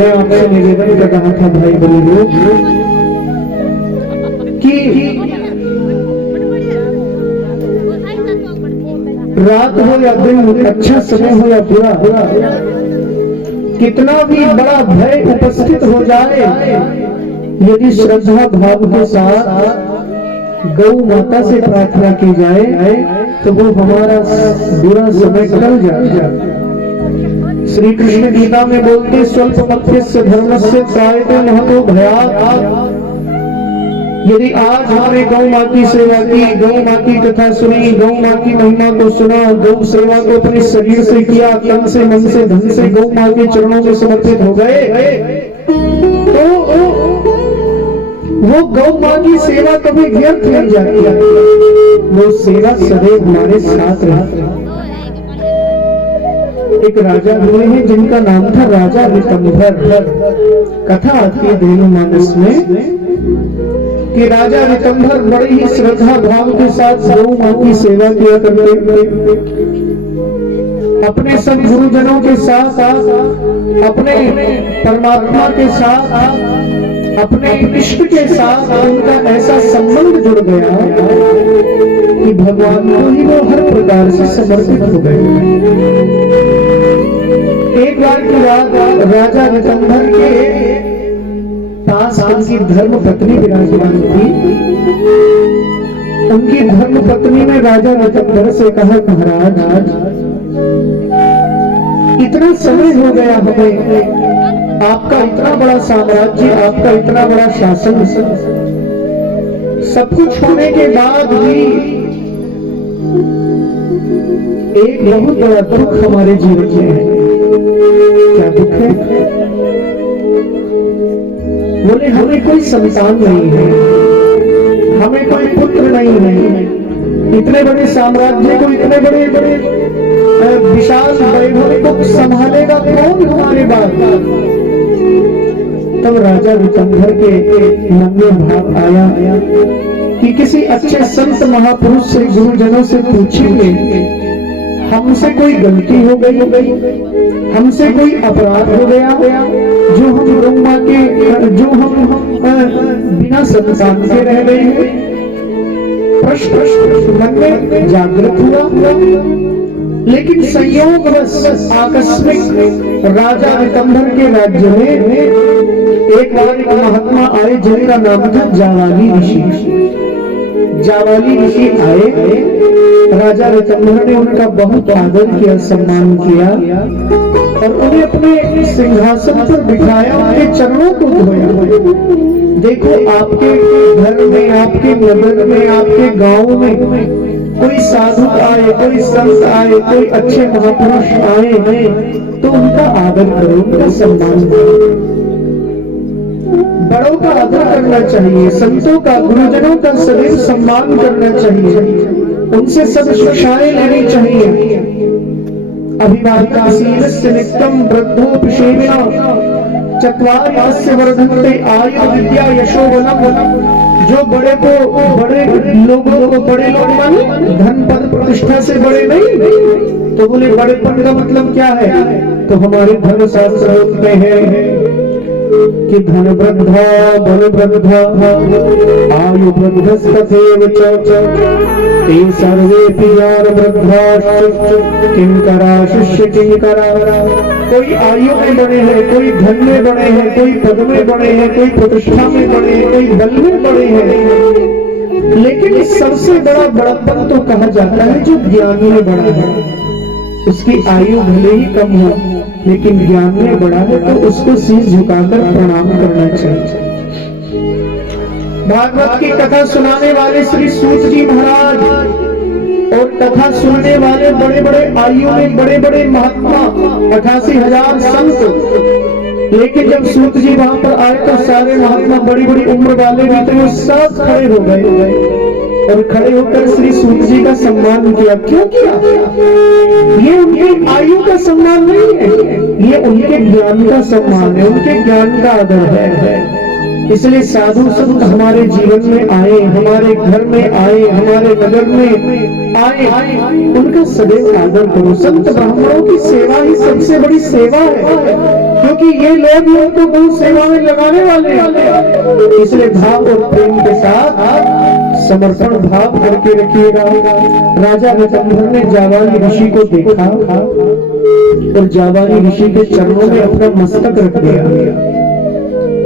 मैं आपसे निवेदन कर रहा था भाई बलियो कि रात हो या दिन, अच्छा समय हो या बुरा, कितना भी बड़ा भय उपस्थित हो जाए, यदि श्रद्धा भाव के साथ गौ माता से प्रार्थना की जाए तो वो हमारा बुरा समय टल जाए। श्री कृष्ण गीता में बोलते स्वल्प मध्यस्य धर्मस्य त्रायते महतो भयात्। यदि आज हमने गौ माँ की सेवा की, गौ माँ की कथा सुनी, गौ माँ की महिमा को सुना, गौ सेवा को अपने शरीर से किया, तन से, मन से, धन से गौ माँ के चरणों में समर्पित हो गए, तो वो गौ माँ की सेवा कभी व्यर्थ नहीं जाती, वो सेवा सदैव हमारे साथ रहती है। एक राजा हुए हैं जिनका नाम था राजा ऋतंभर। कथा आती है देवमानस में कि राजा ऋतंभर बड़े ही श्रद्धा भाव के साथ गौ माँ की सेवा किया करते, अपने सब गुरुजनों के साथ, अपने परमात्मा के साथ, अपने इष्ट के साथ उनका ऐसा संबंध जुड़ गया कि भगवान को ही वो हर प्रकार से समर्पित हो गए। एक बार की रात राजा ऋतंभर के पास उनकी धर्म पत्नी विराजमान थी। उनकी धर्म पत्नी ने राजा ऋतंभर से कहा, महाराज इतना समय हो गया हमें, आपका इतना बड़ा साम्राज्य, आपका इतना बड़ा शासन, सब कुछ होने के बाद भी एक बहुत बड़ा दुख हमारे जीवन में है। क्या दुख है? बोले हमें कोई संतान नहीं है, हमें कोई पुत्र नहीं है, इतने बड़े साम्राज्य को, इतने बड़े बड़े विशाल वैभव को संभालेगा कौन हमारे बाद? तब राजा ऋतंभर के मन में भाव आया कि किसी अच्छे संत महापुरुष से, गुरुजनों से पूछेंगे, हमसे कोई गलती हो गई, हमसे कोई अपराध हो गया, जो हम ब्रह्मा के, जो हम बिना संतान के रह गए हैं। प्रश्न मन में जागृत हुआ, लेकिन संयोगवश आकस्मिक राजा ऋतंभर के राज्य में एक बार एक महात्मा आए जिनका नाम था जावाली ऋषि। जावाली ऋषि आए, राजा ऋतंभर ने उनका बहुत आदर किया, सम्मान किया और उन्हें अपने सिंहासन पर बिठाया, उनके चरणों को धोया। देखो आपके घर में, आपके नगर में, आपके गांव में कोई साधु आए, कोई संत आए, कोई अच्छे महापुरुष आए तो उनका आदर करो, उनका सम्मान करो। बड़ों का आदर करना चाहिए, संतों का, गुरुजनों का सदैव सम्मान करना चाहिए, उनसे सब शिक्षाएं लेनी चाहिए। अभिवादनशीलस्य नित्यं वृद्धोपसेव्या चत्वारि तस्य वर्धन्ते आयु विद्या यशो बलम्। जो बड़े को, बड़े लोगों को, बड़े लोग माने धन पद प्रतिष्ठा से बड़े नहीं, तो बोले बड़ेपन का मतलब क्या है? तो हमारे धर्मशास्त्र में है कि धन वृद्धा, बल वृद्धा, आयु वृद्धस्तथैव च, ते सर्वेऽपि यार वृद्धाश्च किंकरा शिष्य किंकरा। कोई आयु में बड़े हैं, कोई धन में बड़े हैं, कोई पद में बड़े हैं, कोई प्रतिष्ठा में बड़े हैं, कोई बल में बड़े हैं, लेकिन सबसे बड़ा बड़प्पन तो कहा जाता है जो ज्ञान में बड़ा है। उसकी आयु भले ही कम हो, लेकिन ज्ञान में बड़ा है तो उसको शीश झुकाकर प्रणाम करना चाहिए। भागवत की कथा सुनाने वाले श्री सूत जी महाराज और कथा सुनने वाले बड़े बड़े आयु में बड़े बड़े महात्मा 88,000 संत, लेकिन जब सूत जी वहां पर आए तो सारे महात्मा बड़ी बड़ी उम्र वाले भी थे, वो सब खड़े हो गए और खड़े होकर श्री सूत जी का सम्मान किया। क्यों किया? ये उनकी आयु का सम्मान नहीं है, ये उनके ज्ञान का सम्मान है, उनके ज्ञान का आदर है। इसलिए साधु संत हमारे जीवन में आए, हमारे घर में आए, हमारे नगर में आए, उनका सदैव आदर करो। संत ब्राह्मणों की सेवा ही सबसे बड़ी सेवा है, क्योंकि क्योंकि ये लोग तो गौ सेवा में लगाने वाले हैं। इसलिए भाव और प्रेम के साथ समर्पण भाव करके रखिएगा। राजा ऋतंभर ने जाबाली ऋषि को देखा और जाबाली ऋषि के चरणों में अपना मस्तक रख दिया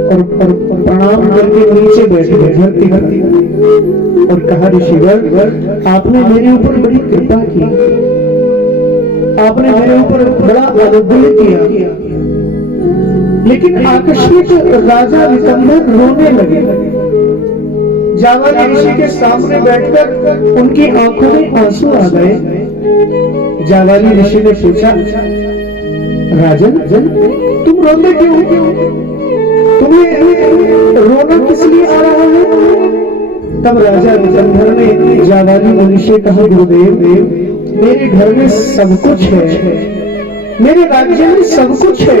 और प्रणाम करके नीचे बैठ गए धरती पर और कहा, ऋषिवर आपने मेरे ऊपर बड़ी कृपा की, आपने मेरे ऊपर बड़ा अनुग्रह किया। लेकिन आकस्मिक राजा ऋतंभर रोने लगे। जाबाली ऋषि के सामने बैठकर उनकी आंखों में आंसू आ गए। जाबाली ऋषि ने पूछा, राजन तुम रोते क्यों? तुम्हें रोना किस लिए आ रहा है? तब राजा ऋतंभर ने जाबाली मुनि से कहा, गुरुदेव मेरे घर में सब कुछ है, मेरे राज्य में सब कुछ है,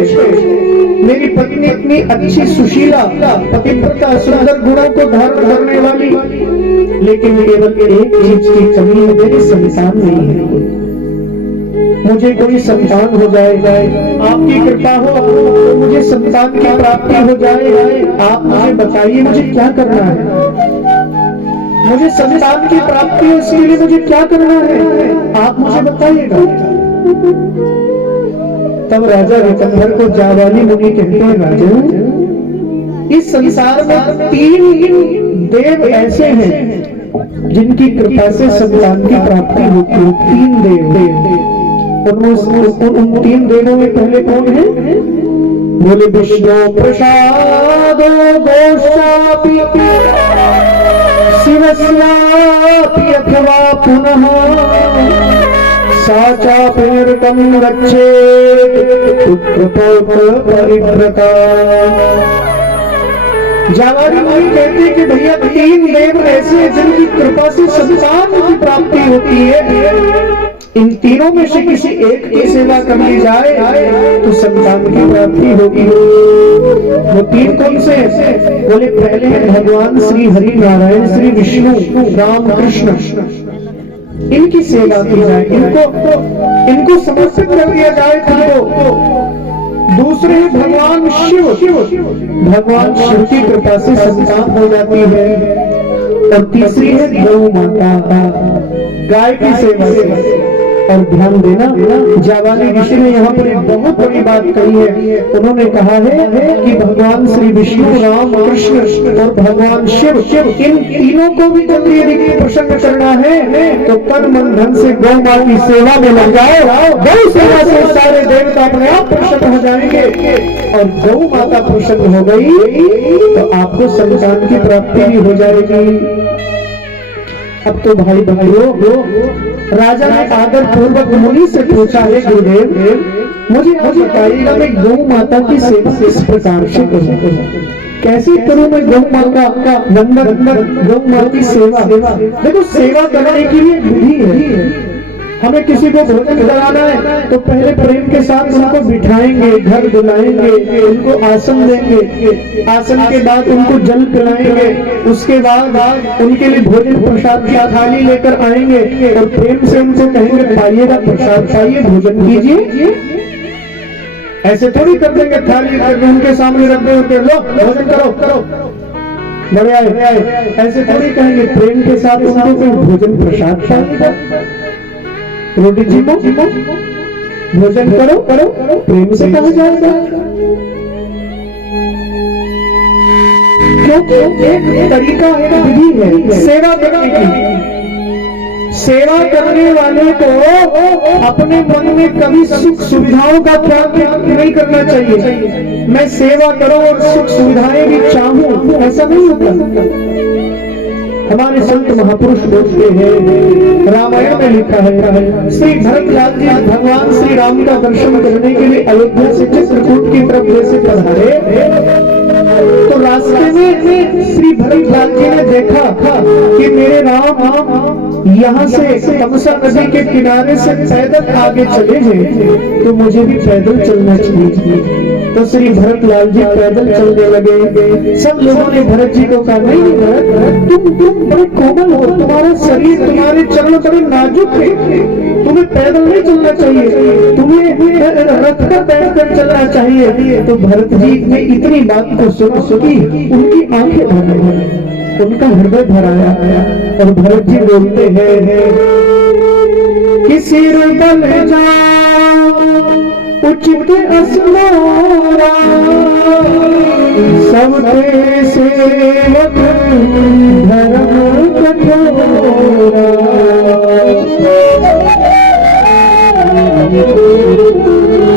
मेरी पत्नी इतनी अच्छी सुशीला पतिव्रता सुंदर गुणों को धारण करने वाली, लेकिन केवल एक चीज की कमी मेरे संतान नहीं है। मुझे कोई संतान हो जाए, आपकी कृपा हो तो मुझे संतान की प्राप्ति हो जाए। आप मुझे बताइए मुझे क्या करना है? मुझे संतान की प्राप्ति हो उसके लिए मुझे क्या करना है? आप मुझे बताइएगा। तब राजा ऋतंभर को जाबाली मुनि कहते हैं, राजन इस संसार में 3 देव ऐसे हैं जिनकी कृपा से संतान की प्राप्ति होती है। 3 देव। उन 3 देवों में पहले कौन है? बोले विष्णु प्रसाद गोशापि शिवस्यापि अथवा पुनः साचापिर्कं रक्षेत् पुत्रपौत्र परिव्रता। जाबाली मुनि कहते कि भैया 3 देव ऐसे जिनकी कृपा से संतान की प्राप्ति होती है। इन तीनों में से किसी एक की सेवा कर ली जाए तो संतान की प्राप्ति होगी। वो 3 कौन से? बोले पहले भगवान श्री हरि नारायण श्री विष्णु राम कृष्ण, इनकी सेवा की जाए, इनको समर्पित कर दिया जाए इनको। दूसरे भगवान शिव, भगवान शिव की कृपा से संतान हो जाती है। और तीसरी है गौ माता, गाय की सेवा से। और ध्यान देना, जाबाली ऋषि ने यहाँ पर एक बहुत बड़ी बात कही है। उन्होंने कहा है कि भगवान श्री विष्णु राम कृष्ण और भगवान शिव, इन तीनों को भी जब यदि प्रसन्न करना है तो तन मन धन से गौ माता की सेवा में लग जाओ। गौ सेवा से सारे देवता अपने आप प्रसन्न हो जाएंगे और गौ माता प्रसन्न हो गई तो आपको संतान की प्राप्ति भी हो जाएगी। अब तो भाई भाइयों, राजा ने आदर पूर्वक मुनि से पूछा है, गुरुदेव मुझे बताइएगा मैं गौ माता की सेवा किस प्रकार से करूं? कैसे करूं मैं गौ माता का नंबर गौ माता की सेवा? देखो सेवा करने के लिए विधि है। हमें किसी को भोजन कराना है तो पहले प्रेम के साथ उनको बिठाएंगे, घर बुलाएंगे, उनको आसन देंगे, आसन के बाद उनको जल पिलाएंगे, उसके बाद उनके लिए भोजन प्रसाद की थाली लेकर आएंगे और प्रेम से उनको कहेंगे पाइएगा प्रसाद खाइए, भोजन कीजिए। ऐसे थोड़ी कर देंगे, थाली करके उनके सामने रख देंगे, लो भोजन करो बड़े आए, ऐसे थोड़ी कहेंगे। प्रेम के साथ उनको भोजन प्रसाद खाएगा, रोटी जीमो भोजन करो प्रेम से कहा जाएगा। क्योंकि एक तरीका है, विधि है सेवा करने की। सेवा करने वाले को अपने मन में कभी सुख सुविधाओं का त्याग नहीं करना चाहिए। मैं सेवा करूं और सुख सुविधाएं भी चाहूं, ऐसा नहीं होता। हमारे संत महापुरुष बोलते हैं, रामायण में लिखा है, श्री भरतलाल जी भगवान श्री राम का दर्शन करने के लिए अयोध्या से चित्रकूट की तरफ जैसे पधारे तो रास्ते में श्री भरतलाल जी ने देखा कि मेरे राम यहाँ से तमसा नदी के किनारे से पैदल आगे चले हैं तो मुझे भी पैदल चलना चाहिए। तो श्री भरत लाल जी पैदल चलने लगे। सब लोगों ने भरत जी को कहा, नहीं भरत, तुम बड़े कोमल हो, तुम्हारा शरीर, तुम्हारे चरण बड़े नाजुक है, तुम्हें पैदल नहीं चलना चाहिए, तुम्हें रथ पर बैठकर चलना चाहिए। तो भरत जी ने इतनी बात को सुनी, उनकी आंखें भर आई, उनका हृदय भर आया और भरत जी बोलते हैं कि सिर बल जाओ उचित असमोरा, सबके सेवक धर्म कठोरा।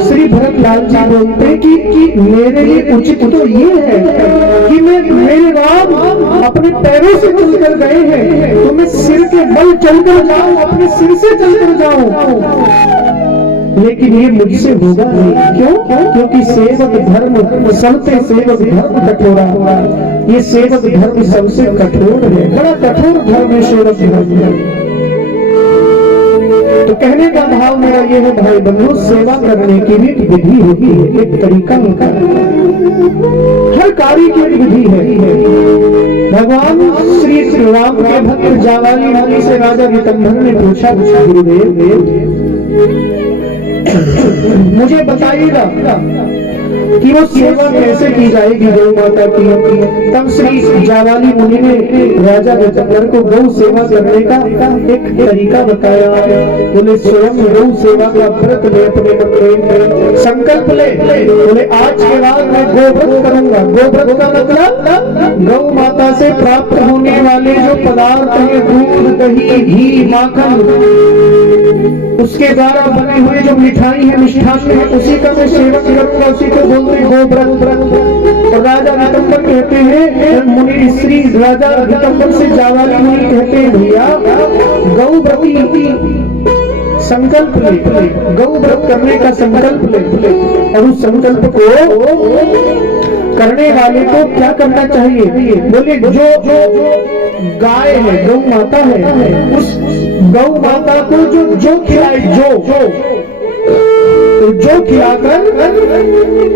श्री भरत लाल जी बोलते हैं कि मेरे लिए उचित तो ये है कि मेरे राम अपने पैरों से चलकर गए हैं, तो मैं सिर के बल चलकर जाऊं, अपने सिर से चलकर जाऊं, लेकिन ये मुझसे होगा नहीं। क्यों? क्योंकि सेवक धर्म सबसे सेवक धर्म कठोरा, ये सेवक धर्म सबसे कठोर है, बड़ा कठोर धर्म है सेवक धर्म। तो कहने का भाव मेरा ये है भाई बंधु, सेवा करने की भी एक विधि होती है, एक तरीका होता है, हर कार्य की एक विधि है। भगवान श्री राम के भक्त जावाली मुनि से राजा ऋतंभर ने पूछा, गुरुदेव मुझे बताइएगा कि वो सेवा कैसे की जाएगी गौ माता की। तब श्री जावाली मुनि ने राजा ऋतंभर को गौ सेवा करने का एक तरीका बताया। बोले स्वयं गौ सेवा का व्रत ले, अपने मन में संकल्प ले। बोले आज के बाद मैं गोव्रत करूंगा। गोव्रत का मतलब गौ माता से प्राप्त होने वाले जो पदार्थ हैं, दूध, दही, घी, माखन, उसके द्वारा बने हुए जो मिठाई है, मिष्ठान है, उसी का मैं सेवन करूंगा, उसी को बोलते हैं गोव्रत। और राजा ऋतंभर कहते हैं, मुनि श्री राजा ऋतंभर से जावाली मुनि कहते हैं, भैया गौव्रती संकल्प ले, गौव्रत करने का संकल्प ले, और उस संकल्प को करने वाले को क्या करना चाहिए? बोले जो गाय है, गौ माता है, उस गौ माता को जो खिलाए, जो खिलाकर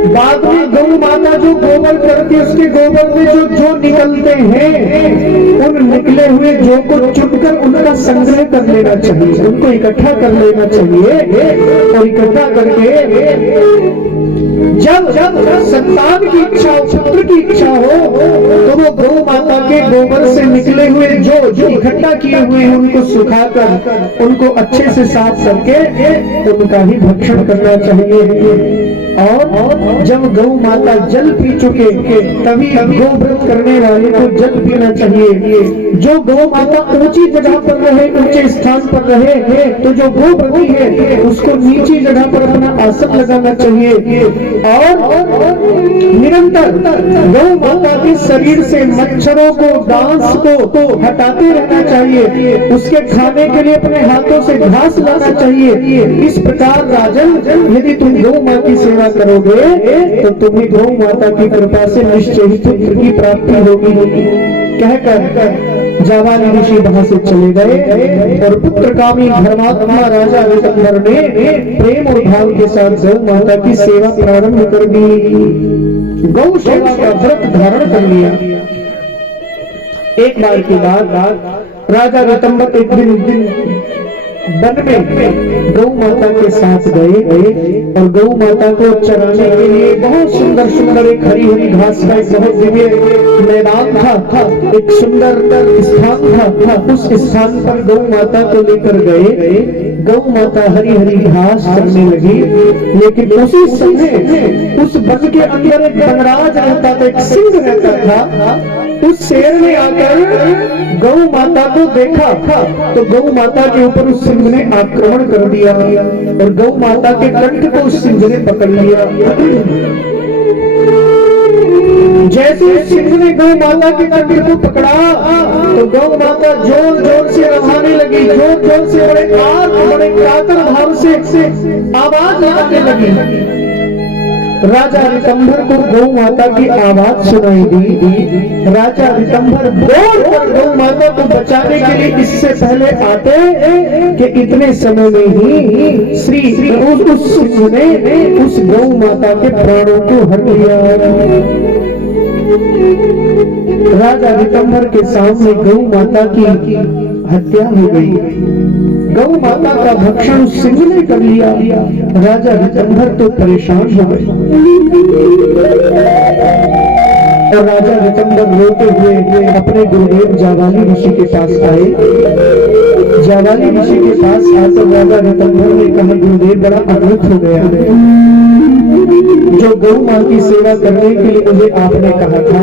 बाद में गौ माता जो गोबर करती है, उसके गोबर में जो निकलते हैं, उन निकले हुए जो को चुनकर उनका संग्रह कर लेना चाहिए, उनको इकट्ठा कर लेना चाहिए। और इकट्ठा करके जब संतान की इच्छा हो, पुत्र की इच्छा हो, तो वो गौ माता के गोबर से निकले हुए जो इकट्ठा किए हुए हैं, उनको सुखाकर, उनको अच्छे से साफ करके उनका ही भक्षण करना चाहिए। और जब गौ माता जल पी चुके तभी गोव्रत करने वाले को जल पीना चाहिए। जो गौ माता ऊंची जगह पर रहे, ऊंचे स्थान पर रहे, तो जो गोव्रती है उसको नीची जगह पर अपना आसन लगाना चाहिए। और निरंतर गौ माता के शरीर से मच्छरों को, डांस को हटाते रहना चाहिए। उसके खाने के लिए अपने हाथों से घास लाना चाहिए। इस प्रकार राजन, यदि तुम गौ माता की सेवा करोगे तो तुम्हें गौ माता की कृपा से निश्चय ही पुत्र की प्राप्ति होगी। कहकर जावाली ऋषि वहां से चले गए और पुत्रकामी धर्मात्मा राजा ऋतंभर ने प्रेम और भाव के साथ गौ माता की सेवा प्रारंभ कर दी। गौ सेवा का व्रत धारण कर लिया। एक बार की बात, राजा ऋतंभर एक दिन वन में गौ माता के साथ गए और गौ माता को चराने के लिए बहुत सुंदर सुंदर एक हरी हरी घास का एक बहुत दिव्य मैदान था, एक सुंदर स्थान था। उस स्थान पर गौ माता को लेकर गए। गौ माता हरी हरी घास करने लगी, लेकिन उसी समय उस वन के अंदर एक वनराज रहता था, एक सिंह रहता था। उस शेर ने आकर गौ माता को देखा तो गौ माता के ऊपर उस सिंह ने आक्रमण कर दिया और गौ माता के कंठ को उस सिंह ने पकड़ लिया। जैसे सिंह ने गौ माता के कंठ को पकड़ा तो गौ माता जोर जोर से रहाने लगी, जोर जोर से बड़े कातर भाव से आवाज लगाने लगी। राजा ऋतंभर को गौ माता की आवाज सुनाई दी। राजा ऋतंभर दौड़कर गौ माता को बचाने के लिए इससे पहले आते कि इतने समय में ही श्री उस सिंह ने उस गौ माता के प्राणों को हर लिया। राजा ऋतंभर के सामने गौ माता की हत्या हो गई। गौ माता का भक्षण सिंह ने कर लिया। राजा ऋतंभर तो परेशान हो गए और राजा ऋतंभर रोते हुए अपने गुरुदेव जावाली ऋषि के पास आए। जावाली ऋषि के पास आकर राजा ऋतंभर ने कहा, गुरुदेव बड़ा अद्भुत हो गया है, जो गौ माँ की सेवा करने के लिए मुझे आपने कहा था,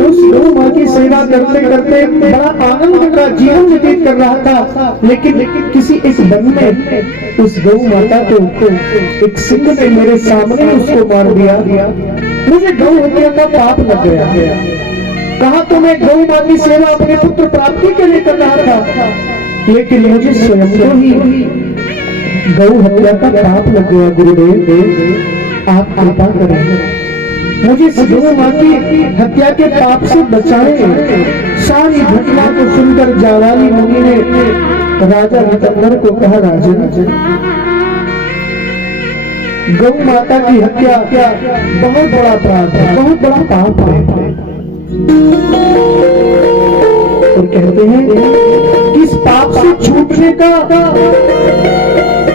उस गौ माँ की सेवा करते करते बड़ा आनंद का जीवन व्यतीत कर रहा था, लेकिन किसी एक वन में उस गौ माता को एक सिंह ने मेरे सामने उसको मार दिया। मुझे गौ हत्या का पाप लग गया। कहा तो मैं गौ माँ की सेवा अपने पुत्र प्राप्ति के लिए कर रहा था, लेकिन मुझे स्वयं को ही गौ हत्या का पाप लग गया। गुरुदेव आप कृपा करें, मुझे इस गौ माँ की हत्या के पाप से बचाएं। सारी घटना को सुनकर जावाली मुनि ने राजा ऋतंभर को कहा, राजन गौ माता की हत्या बहुत बड़ा अपराध है, बहुत बड़ा पाप है। और कहते हैं कि इस पाप से छूटने का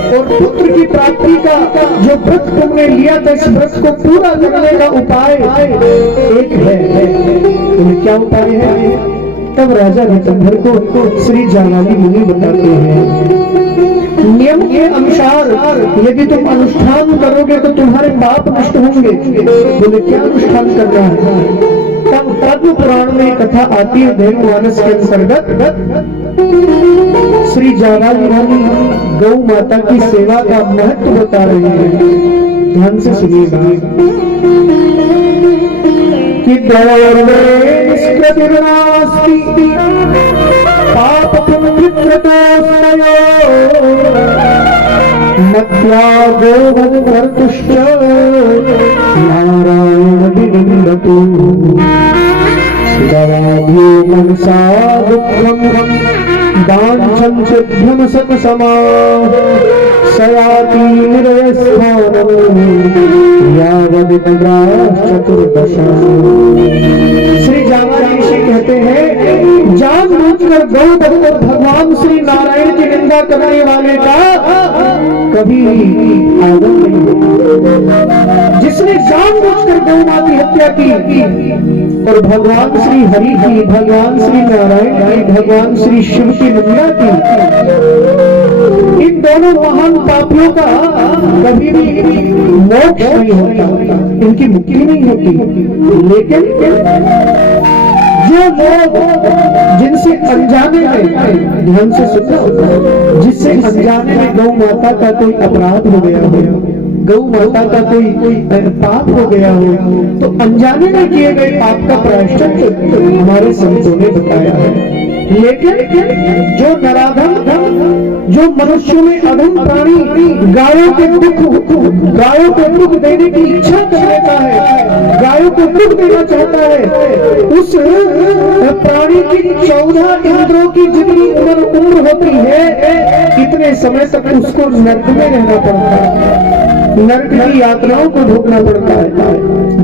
और पुत्र की प्राप्ति का जो व्रत तुमने लिया था, इस व्रत को पूरा करने का उपाय एक है। तुम्हें क्या उपाय है? तब राजा ऋतंभर को श्री जावाली मुनि बताते हैं, नियम के अनुसार यदि तुम अनुष्ठान करोगे तो तुम्हारे पाप नष्ट होंगे। बोले क्या अनुष्ठान करना है? तब पद्म पुराण में कथा आती है, धनुर्मास के अंतर्गत श्री जावाली मुनि गौ माता की सेवा का महत्व बता रहे हैं। ध्यान से सुनिएगा कि पाप मत्वा गोवधर्तुश्च नारायण विनिन्दतु दवाभ्यो मनसा दुःखं दाञ्छन् सत्समा सयाति निरयस्थानं यावद् श्री जावाली ऋषि कहते हैं, जानबूझकर गौ भक्त भगवान श्री नारायण की निंदा करने वाले का कभी आदर नहीं। जिसने जानबूझकर गौ माँ की हत्या की और भगवान श्री हरि की, भगवान श्री नारायण की, भगवान श्री शिव की निंदा की, इन दोनों महान पापियों का कभी भी मोक्ष नहीं होता, इनकी मुक्ति नहीं होती। लेकिन जो लोग जिनसे अनजाने में, ध्यान से सुनो, जिससे अनजाने में गौ माता का कोई अपराध हो गया हो, गौ माता का कोई पाप हो गया हो, तो अनजाने में किए गए पाप का प्रायश्चित हमारे संतों ने बताया है। लेकिन जो नराधम, जो मनुष्यों में अधम प्राणी गायों को दुख देने की इच्छा कर लेता है, गायों को दुख देना चाहता है, उस प्राणी की 14 इंद्रों की जितनी उम्र होती है, इतने समय तक उसको नर्क में रहना पड़ता है, नर्क की यात्राओं को भोगना पड़ता है।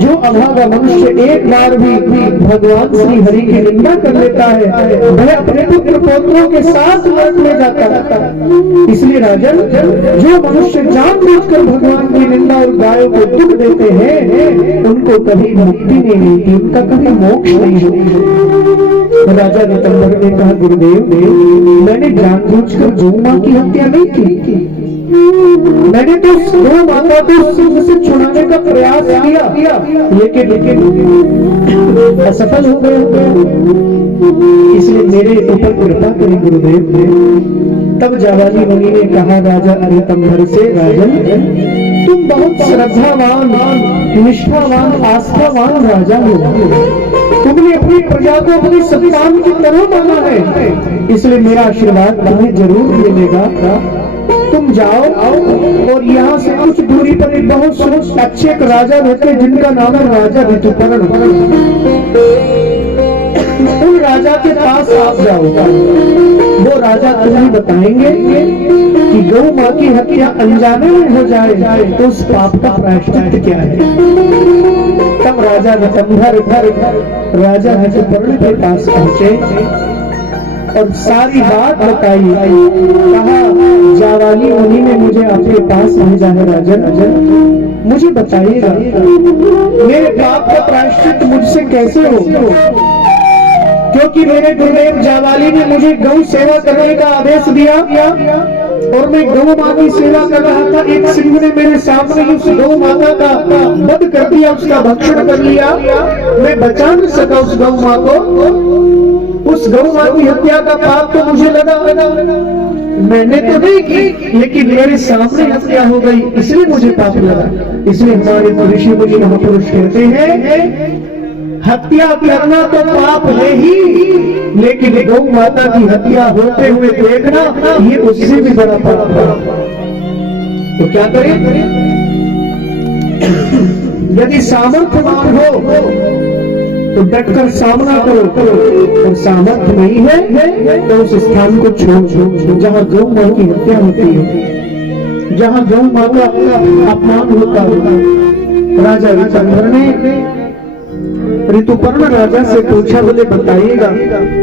जो अभागा मनुष्य एक बार भी भगवान श्री हरि की निंदा कर लेता है, वह अपने पुत्र पौत्रों के साथ नर्क में जाता है। इसलिए राजन, जो मनुष्य जानबूझकर भगवान की निंदा और गायों को दुख देते हैं, उनको कभी मुक्ति नहीं मिलती, उनका कभी मोक्ष नहीं होता। राजा ऋतंभर ने कहा, गुरुदेव मैंने जानबूझकर गौ माँ की हत्या नहीं की, मैंने तो गौ माता को सिंह से छुड़ाने का प्रयास किया, लेकिन असफल हो गया। इसलिए मेरे ऊपर कृपा करें गुरुदेव। तब जावाली मुनि ने कहा राजा ऋतंभर से, राजन तुम बहुत श्रद्धावान, निष्ठावान, आस्थावान राजा हो, तुमने अपनी प्रजा को अपनी संतान की तरह माना है, इसलिए मेरा आशीर्वाद तुम्हें जरूर मिलेगा। तुम तुम जाओ और यहाँ से कुछ दूरी पर एक बहुत अच्छे एक राजा रहते हैं जिनका नाम है राजा ऋतुपर्ण। उन राजा के पास आप जाओ, वो राजा तुम्हें बताएंगे कि गौ माँ की हत्या अनजाने में हो जाए तो उस पाप का प्रायश्चित क्या है। तब राजा ऋतंभर राजा ऋतुपर्ण के पास पहुंचे और सारी बात बताई। कहा जावाली मुनि ने मुझे आपके पास भेजा है राजन, मुझे बताइएगा मेरे पाप का प्रायश्चित मुझसे कैसे हो, क्योंकि मेरे गुरुदेव जावाली ने मुझे गौ सेवा करने का आदेश दिया और मैं गौ माँ की सेवा कर रहा था। एक सिंह ने मेरे सामने ही उस गौ माता का वध कर दिया, उसका भक्षण कर लिया। मैं बचा नहीं सका उस गौ माँ को। उस गौ माँ की हत्या का पाप तो मुझे लगा, मैंने तो नहीं की, लेकिन मेरे सामने हत्या हो गई, इसलिए मुझे पाप लगा। इसलिए हमारे ऋषि मुनि महापुरुष कहते हैं हत्या करना तो पाप है ही, लेकिन गौ माता की हत्या होते हुए देखना ये उससे भी बड़ा पाप है। तो क्या करें? यदि सामर्थ्यवान हो तो डटकर सामना करो, और सामर्थ्य नहीं है तो उस स्थान को छोड़ जहां गौ मां की हत्या होती है, जहां गौ मां का अपमान होता है। राजा ऋतंभर ने ऋतुपर्ण राजा से पूछा, बोले बताइएगा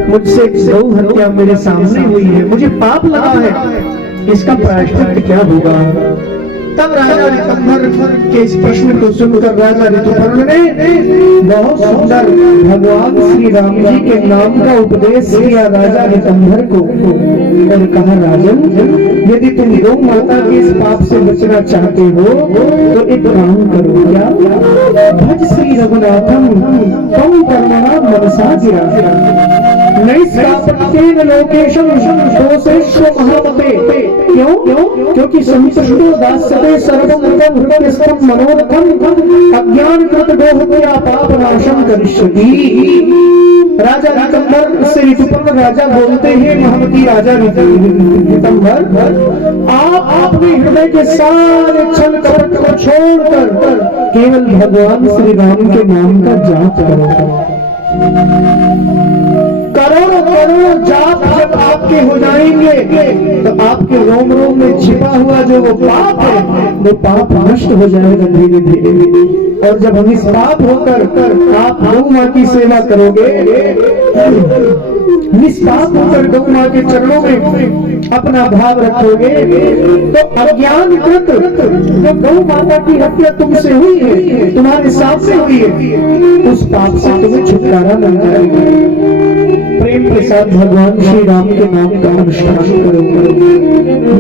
मुझसे गौ हत्या मेरे सामने हुई है, मुझे पाप लगा है, इसका प्रायश्चित क्या होगा। तब राजा ऋतंभर के इस प्रश्न को सुनकर राजा ऋतुपर्ण ने बहुत सुंदर भगवान श्री राम जी के नाम का उपदेश किया राजा ऋतंभर को और कहा राजन यदि तुम गौ माता के इस पाप से बचना चाहते हो तो एक काम करो, क्या भज श्री रघुनाथम कम कर्मणा मनसा गिरा नैष्कापत्येन लोकेशम दोषेष्व महामते। क्यों? क्योंकि संतुष्टो दास्यते सर्वं हृदयस्थं मनोरथम अज्ञानकृत गोहत्या पाप नाशम करिष्यति। राजा ऋतंभर से ऋतुपर्ण राजा बोलते हैं, महामती राजा ऋतंभर आप अपने हृदय के सारे छल कपट को छोड़कर केवल भगवान श्री राम के नाम का जाप करो। करोड़ों करोड़ों जाप जब आपके हो जाएंगे तो आपके रोम रोम में छिपा हुआ जो वो पाप है वो पाप नष्ट हो जाएगा धीरे धीरे। और जब हम इस पाप होकर आप गौ माँ की सेवा करोगे, निष्पाप होकर गौ माँ के चरणों में अपना भाव रखोगे तो अज्ञानकृत जो गौ माता की हत्या तुमसे हुई है, तुम्हारे सामने हुई है, उस पाप से तुम्हें छुटकारा मिल जाएगा। प्रेम के साथ भगवान श्री राम के नाम का अनुष्ठान करो।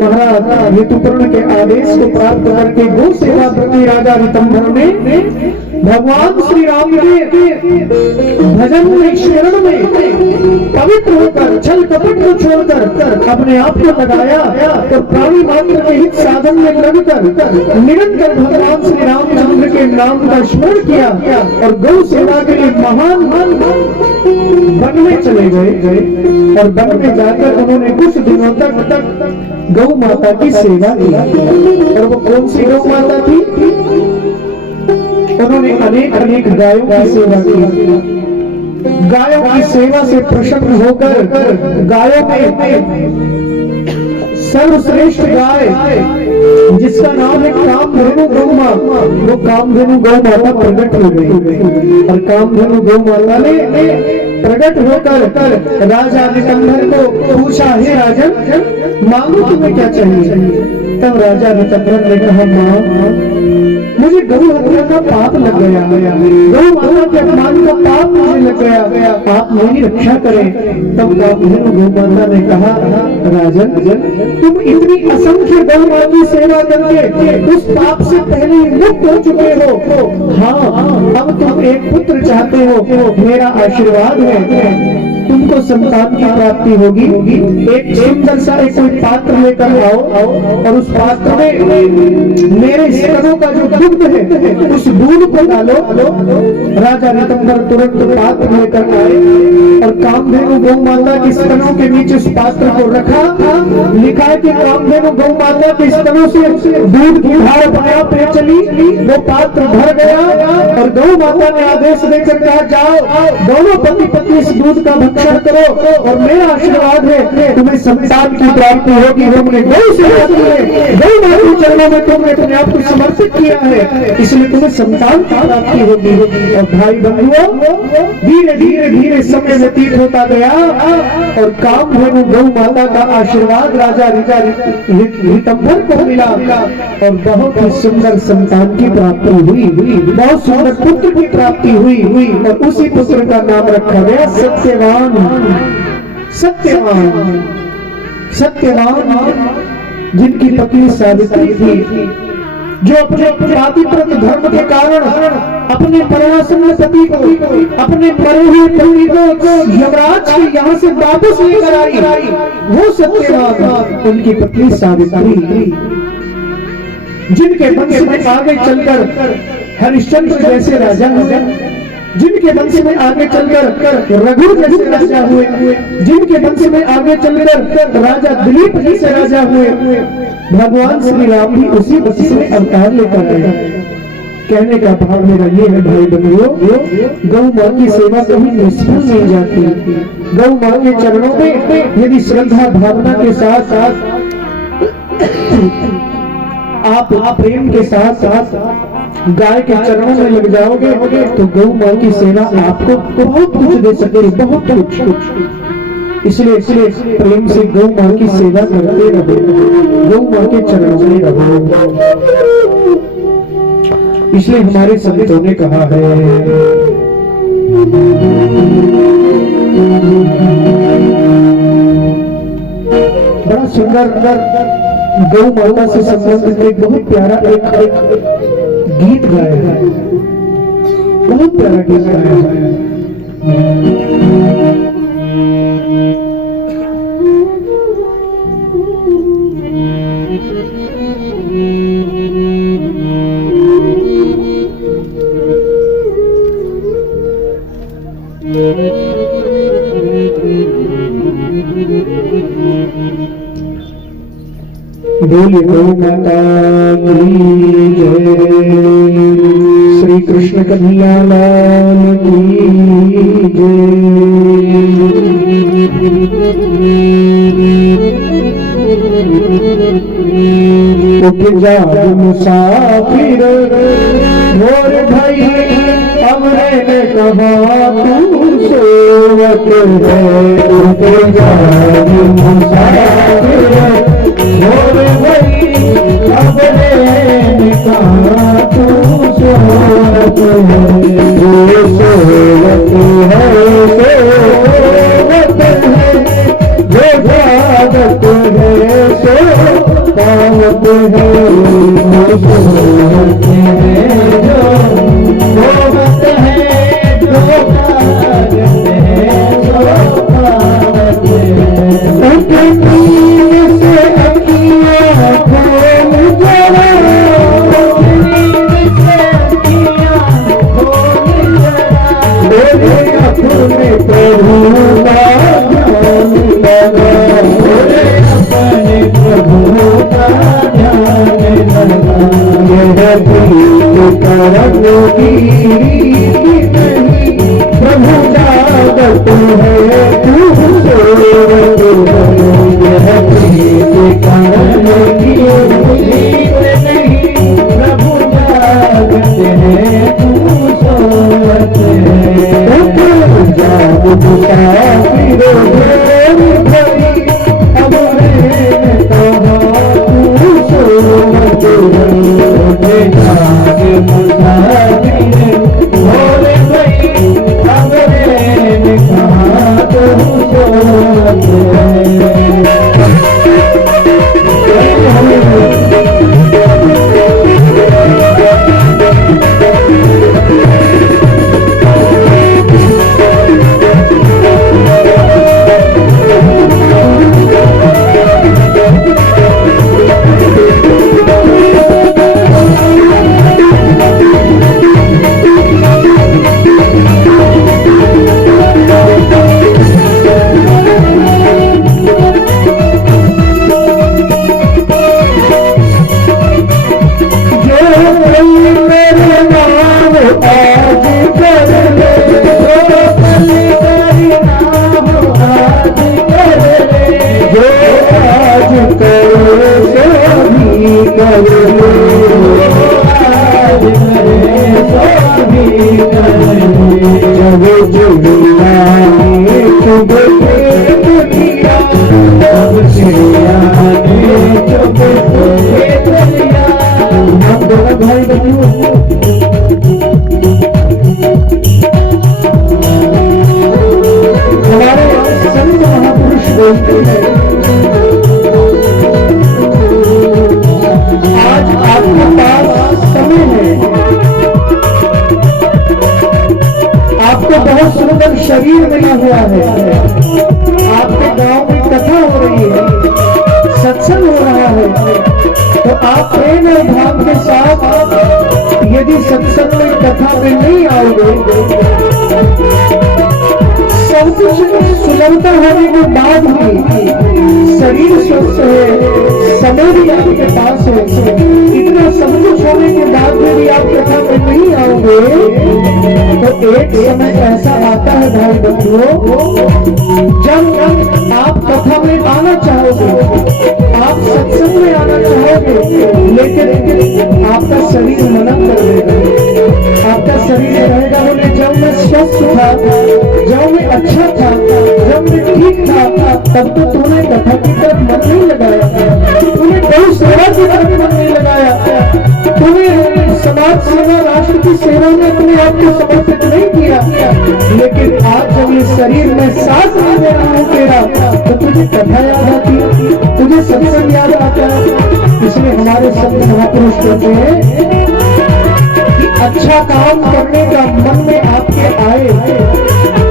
महाराज ऋतुपर्ण के आदेश को प्राप्त करके गौ सेवा प्रति राजा ऋतंभर ने भगवान श्री राम के भजन में शरण में पवित्र होकर छल कपट को छोड़कर अपने आप को लगाया तो प्राणी मात्र के हित साधन में लगकर निरंतर भगवान श्री रामचंद्र के नाम का स्मरण किया और गौ सेवा के लिए महान वन में चले गए और वन में जाकर उन्होंने कुछ दिनों तक गौ माता की सेवा की। और वो कौन सी गौ माता थी? उन्होंने अनेक अनेक गायों की सेवा की। गायों की सेवा से प्रसन्न होकर गायों में सर्वश्रेष्ठ गाय जिसका नाम है कामधेनु गौ माँ, वो कामधेनु गौ माता प्रकट हो गई। और कामधेनु गौ माता ने प्रकट होकर राजा ऋतंभर को पूछा, हे राजन मांगो तुम्हें क्या चाहिए। तब राजा ऋतंभर ने कहा, माँ मुझे गौ हत्या का पाप लग गया, गौ माता के अपमान का पाप मुझे लग गया, आप मेरी रक्षा करें। तब कामधेनु गौ माता ने कहा, राजन तुम इतनी असंख्य गौ माता की सेवा करके उस पाप से पहले मुक्त हो चुके हो। हाँ, अब तुम एक पुत्र चाहते हो, मेरा आशीर्वाद है तुमको संतान की प्राप्ति होगी। एक सुंदर सा एक कोई पात्र लेकर आओ और उस पात्र में मेरे स्तनों का जो दुग्ध है उस दूध को डालो। राजा ऋतंबर तुरंत पात्र लेकर आए और कामधेनु गौ माता के स्तनों के नीचे उस पात्र को रखा। लिखा है कि कामधेनु गौ माता के स्तनों से दूध की धार अपने आप ले चली, वो पात्र भर गया और गौ माता ने आदेश देकर कहा जाओ दोनों पति पत्नी इस दूध का भक्षण करो और मेरा आशीर्वाद है तुम्हें संतान की प्राप्ति होगी। तुमने गौ सेवा की है, गौ माता के चरणों में तुमने अपने आप को समर्पित किया है, इसलिए तुम्हें संतान की प्राप्ति होगी। और भाई बंधुओं, धीरे धीरे धीरे समय व्यतीत होता गया और कामधेनु गौ माता का आशीर्वाद राजा ऋतंबर को मिला और बहुत ही सुंदर संतान की प्राप्ति हुई, बहुत सुंदर पुत्र की प्राप्ति हुई और उसी पुत्र का नाम रखा गया सत्यवान। सत्यवान सत्यवान जिनकी पत्नी सावित्री थी, जो अपने पातिव्रत धर्म के कारण अपने परमासन्न पति को, अपने मरे हुए पति को यमराज के यहाँ से वापस लेकर आई, वो सत्यवान उनकी पत्नी सावित्री, जिनके वंश में आगे चलकर हरिश्चंद्र जैसे राजा हुए, जिनके वंश में आगे चलकर रघु जैसे राजा हुए, जिनके वंश में आगे चलकर राजा दिलीप जैसे राजा हुए, भगवान श्री राम भी उसी वंश में अवतार लेकर आए। कहने का भाव मेरा ये है भाई बंधुओं, गौ मां की सेवा कभी निष्फल नहीं जाती। गौ मां के चरणों में यदि श्रद्धा भावना के साथ साथ आप प्रेम के साथ साथ गाय के चरणों में लग जाओगे तो गौ मां की सेवा आपको बहुत कुछ दे सकेगी, बहुत कुछ। इसलिए प्रेम से गौ मां की सेवा करते रहो, गौ मां के चरणों में रहो। इसलिए हमारे संतों ने कहा है, बड़ा सुंदर गौ माता से संबंधित एक बहुत प्यारा एक गीत गाया है, बहुत प्यारा गीत गाया है। बोले गौ माता की जय, श्री कृष्ण कन्हैया लाल की जय। उठ जा मुसाफिर मोर भाई, हमरे ने कहा तू सोवत है। उठ जा मुसाफिर मोर भाई, हमरे ने कहा तू सोवत है। जो सोवत है सोवत है, जो जागत है सो पावत है। जो सोवत है जो सोवत है, जो जागत है सो पावत है। नींद से अखियाँ खोल जरा, नींद से अखियाँ खोल जरा, मेरे अपने प्रभु का ध्यान लगा, मेरे अपने प्रभु का ध्यान लगा। यह प्रीत करम की नहीं, प्रभु जागत है तू सोवत है। यह प्रीत करम की नहीं, प्रभु जागत है तू सोवत है। जाग मुसाफिर मोर भाई, हमरे कहा तू सोवत है। जाग मुसाफिर मोर भाई, हमरे कहा तू सोवत है। आज कर ले, जो कल करना हो आज कर ले, जो आज करे सो भी कर ले, आज करे सो भी कर ले। जब दुनिया में चुभ के दुनिया, तब दुनिया में चुभ के दुनिया। हम दोनों भाई बहनों हमारे संत महापुरुष बोलते हैं, आज आपके पास समय है, आपको बहुत सुंदर शरीर मिला हुआ है, आपके गांव में कथा हो रही है, सत्संग हो रहा है, तो आप प्रेम और भाव के साथ यदि सत्संग में कथा में नहीं आओगे, सब कुछ सुलभता होने के बाद भी शरीर स्वस्थ है, समय भी आपके पास है, इतना सब कुछ होने के बाद में भी आप कथा में नहीं आओगे, तो एक समय ऐसा आता है भाई बंधुओं, जब आप कथा में आना चाहोगे, आप सत्संग में आना चाहोगे, लेकिन आपका शरीर मना कर देगा, आपका शरीर रहेगा बोले जब मैं स्वस्थ था, जब मैं अच्छा था, जब मैं ठीक था, तब तो तूने कथा की तरफ मन नहीं लगाया, तूने गौ सेवा की तरफ मन नहीं लगाया, तूने समाज सेवा राष्ट्र की सेवा में अपने आप को समर्पित नहीं किया, लेकिन आज जब ये शरीर में सांस नहीं दे रहा हूँ तेरा, तो तुझे कथा याद आती है, तुझे सत्संग याद आता है। इसलिए हमारे संत महापुरुष कहते हैं कि अच्छा काम करने का मन में आपके आए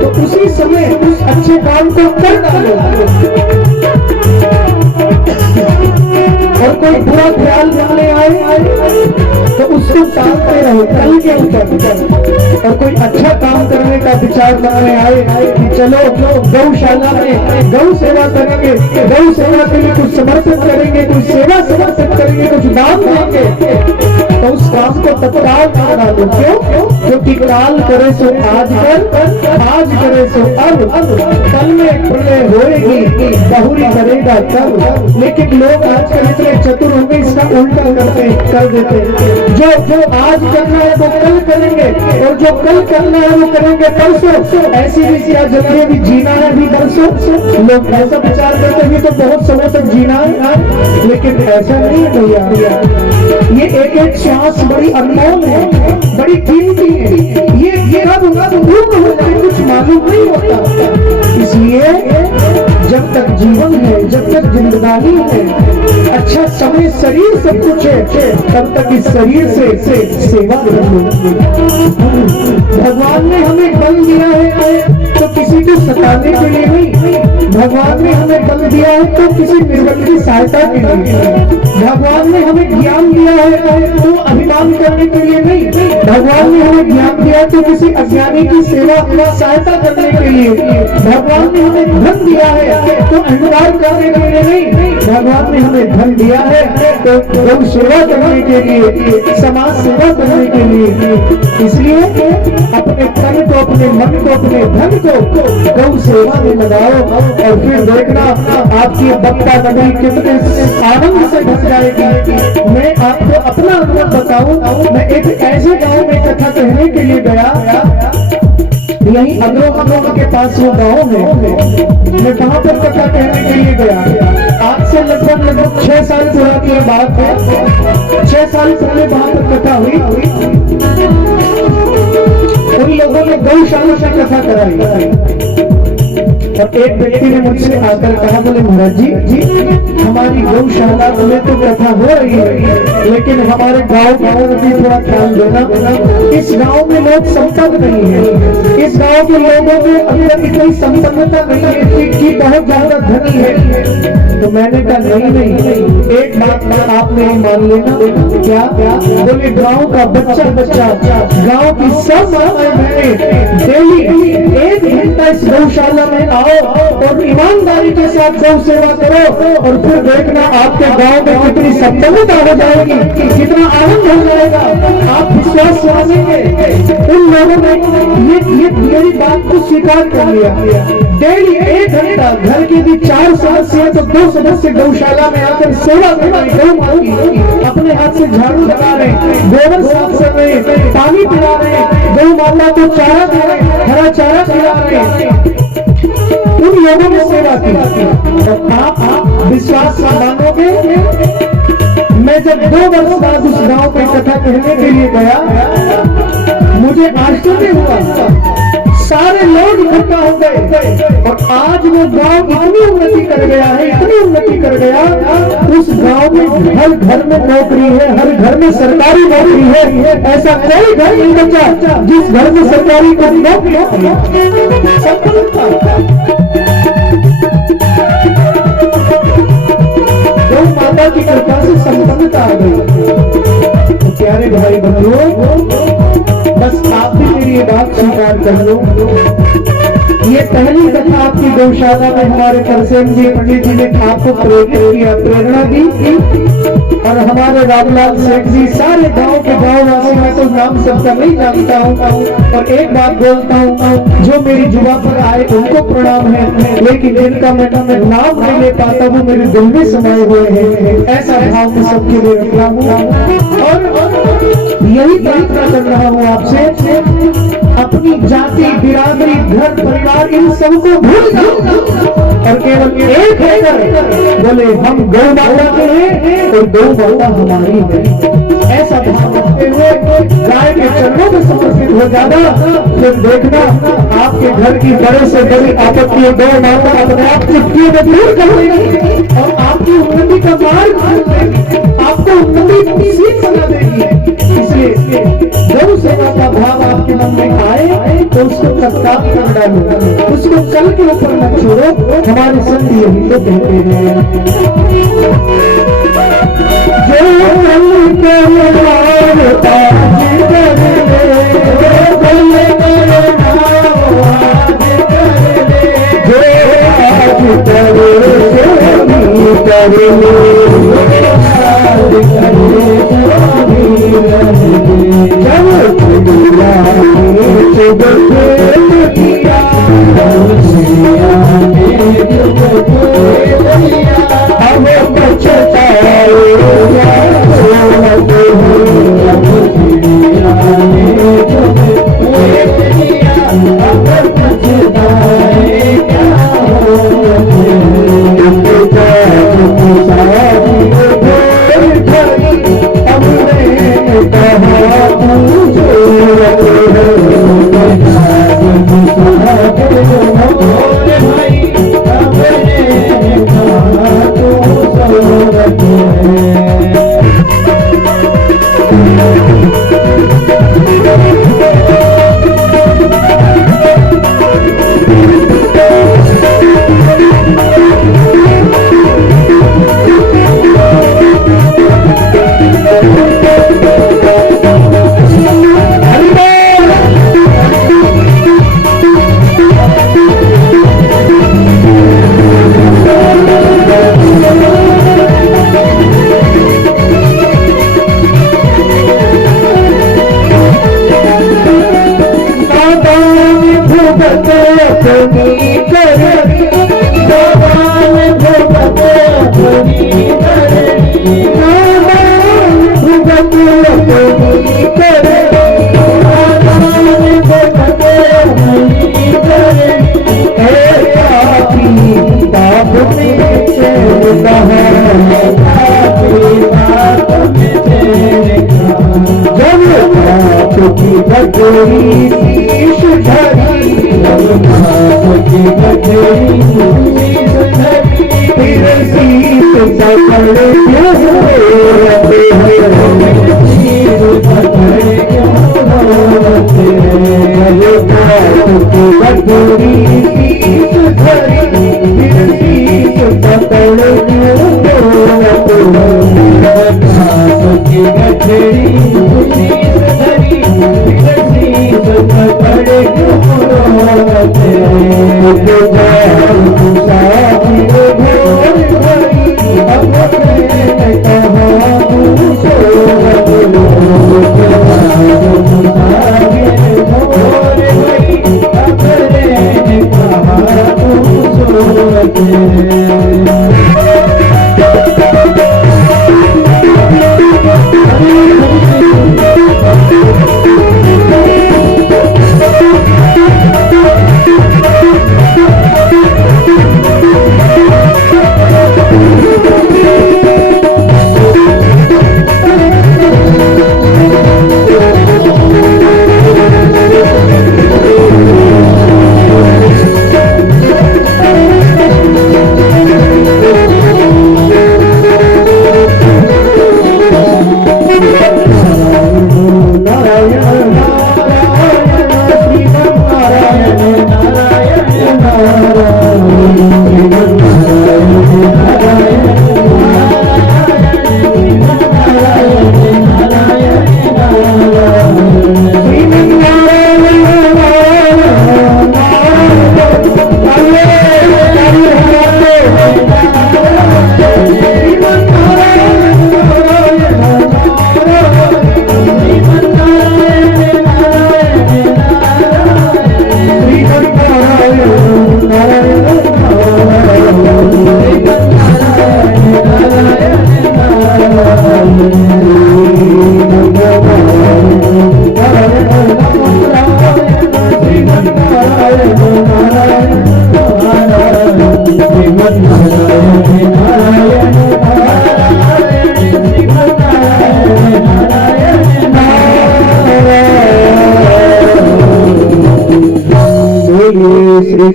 तो उसी समय उस अच्छे काम को कर डालो, और कोई बुरा ख्याल करने आए तो उसको टालते रहो कल के ऊपर, और कोई अच्छा काम करने का विचार करने आए कि चलो गौशाला में गौ सेवा करेंगे, गौ सेवा के लिए कुछ समर्पित करेंगे, कुछ सेवा समर्पित करेंगे, कुछ दान देंगे, तो उस काम को तत्काल करा दो। क्यों? क्योंकि काल करे सो आज कर, आज करे सो अब, कल में प्रलय होएगी, बहुरी करेगा तब। लेकिन लोग आजकल इतने चतुर होंगे, इसका उल्टा करते कर देते, जो आज करना है वो कल करेंगे, और जो कल करना है वो करेंगे परसों। ऐसी भी क्या जल्दी भी जीना है भी परसों, लोग ऐसा विचार करते हैं तो बहुत समय तक जीना है, लेकिन ऐसा नहीं है भैया। ये एक एक श्वास बड़ी अनमोल है, बड़ी कीमती है, ये कब पूर्ण हो जाए कुछ मालूम नहीं होता। इसलिए जब तक जीवन है, जब तक जिंदगानी है, अच्छा समय शरीर सब कुछ है, तब तक इस शरीर से सेवा करो। भगवान ने हमें बल दिया है तो किसी को सताने के लिए नहीं, भगवान ने हमें बल दिया है तो किसी निर्बल की सहायता के लिए, भगवान ने हमें ज्ञान दिया है तो अभिमान करने के लिए नहीं, भगवान ने हमें ज्ञान दिया तो किसी अज्ञानी की सेवा सहायता करने के लिए, भगवान ने हमें धन दिया है तो अहंकार करने के लिए नहीं, भगवान ने हमें धन दिया है तो गौ सेवा करने के लिए, समाज सेवा करने के लिए। इसलिए अपने तन को, अपने मन को, अपने धन को गौ सेवा में लगाओ, और फिर देखना आपकी बक्ता नदी कितने आनंद से भर जाएगी। मैं आपको अपना अनुभव बताऊं, मैं एक ऐसे गांव में कथा कहने के लिए गया, यही अग्रोहा के पास वो गांव है, मैं वहां पर कथा कहने के लिए गया। आज से लगभग 6 साल पुरानी ये बात है, 6 साल पहले वहां पर कथा हुई, उन लोगों ने गौशाला से कथा कराई, और एक व्यक्ति ने मुझसे आकर कहा, बोले महाराज जी हमारी गौशाला में तो कथा हो रही है, लेकिन हमारे गांव में भी थोड़ा ख्याल देना, इस गांव में लोग संपन्न नहीं है, इस गांव के लोगों में अंदर इतनी संपन्नता नहीं है कि बहुत ज्यादा धनी है। तो मैंने कहा नहीं, एक बात आपने मान लेना, क्या? बोले गांव का बच्चा गांव की सब डेली 1 घंटा इस गौशाला में आओ और ईमानदारी के साथ गौ सेवा करो, और फिर देखना आपके गांव में कितनी संपन्नता हो जाएगी, कितना आनंद हो जाएगा, आप विश्वास मानेंगे। उन लोगों ने ये मेरी बात को स्वीकार कर लिया। डेली 1 घंटा घर के भी 4 सदस्य है तो 2 सदस्य गौशाला में आकर सेवा कर रहे, गौ माता की अपने हाथ से झाड़ू लगा रहे, गोबर साफ कर रहे, पानी पिला रहे, गौ माता को चारा दे रहे, हरा चारा खिला रहे, उन लोगों ने सेवा की। तो आप विश्वास मानोगे, मैं जब 2 वर्ष बाद उस गांव में कथा कहने के लिए गया, मुझे आश्चर्य हुआ, सारे लोग इकट्ठा हो गए और आज वो गांव इतनी उन्नति कर गया है, इतनी उन्नति कर गया, उस गांव में हर घर में नौकरी है, हर घर में सरकारी नौकरी है। ऐसा कोई घर नहीं बचा जिस घर में सरकारी कोई नौकरी गौ माता की कृपा से संपन्नता आ गई। तो प्यारे भाई बंधुओं, बस आप भी मेरी ये बात स्वीकार कर लो, ये पहली कथा आपकी गौशाला में हमारे तरसेम जी पंडित जी ने आपको प्रेरित किया, प्रेरणा दी, और हमारे रामलाल सेठ जी सारे गांव के गांववासी, मैं तो नाम सबका नहीं जानता हूँ और एक बात बोलता हूँ, जो मेरी जुबा पर आए उनको प्रणाम है, लेकिन जिनका मैं नाम नहीं ले पाता वो मेरे दिल में समाये हुए हैं। ऐसा भाव मैं सबके लिए रख रहा हूँ और यही प्रार्थना कर रहा हूँ आपसे, अपनी जाति, बिरादरी, घर परिवार इन सबको भूल जाओ और केवल एक होकर बोले हम गौ माता के हैं और गौ माता हमारी है। ऐसा समझते हुए गाय के चरणों में समर्पित हो जाना, फिर देखना आपके घर की बड़े से बड़ी आपत्ति गौ माता अपने आप चुटकी में दूर कर देगी और आपकी उन्नति का मार्ग, आपको उन्नति सीख बना देगी। इसलिए गौ सेवा का भाव आपके मन में आए तो उसको तत्काल कर डालो, उसको कल के ऊपर न छोड़ो। हमारे संत यही तो कहते हैं,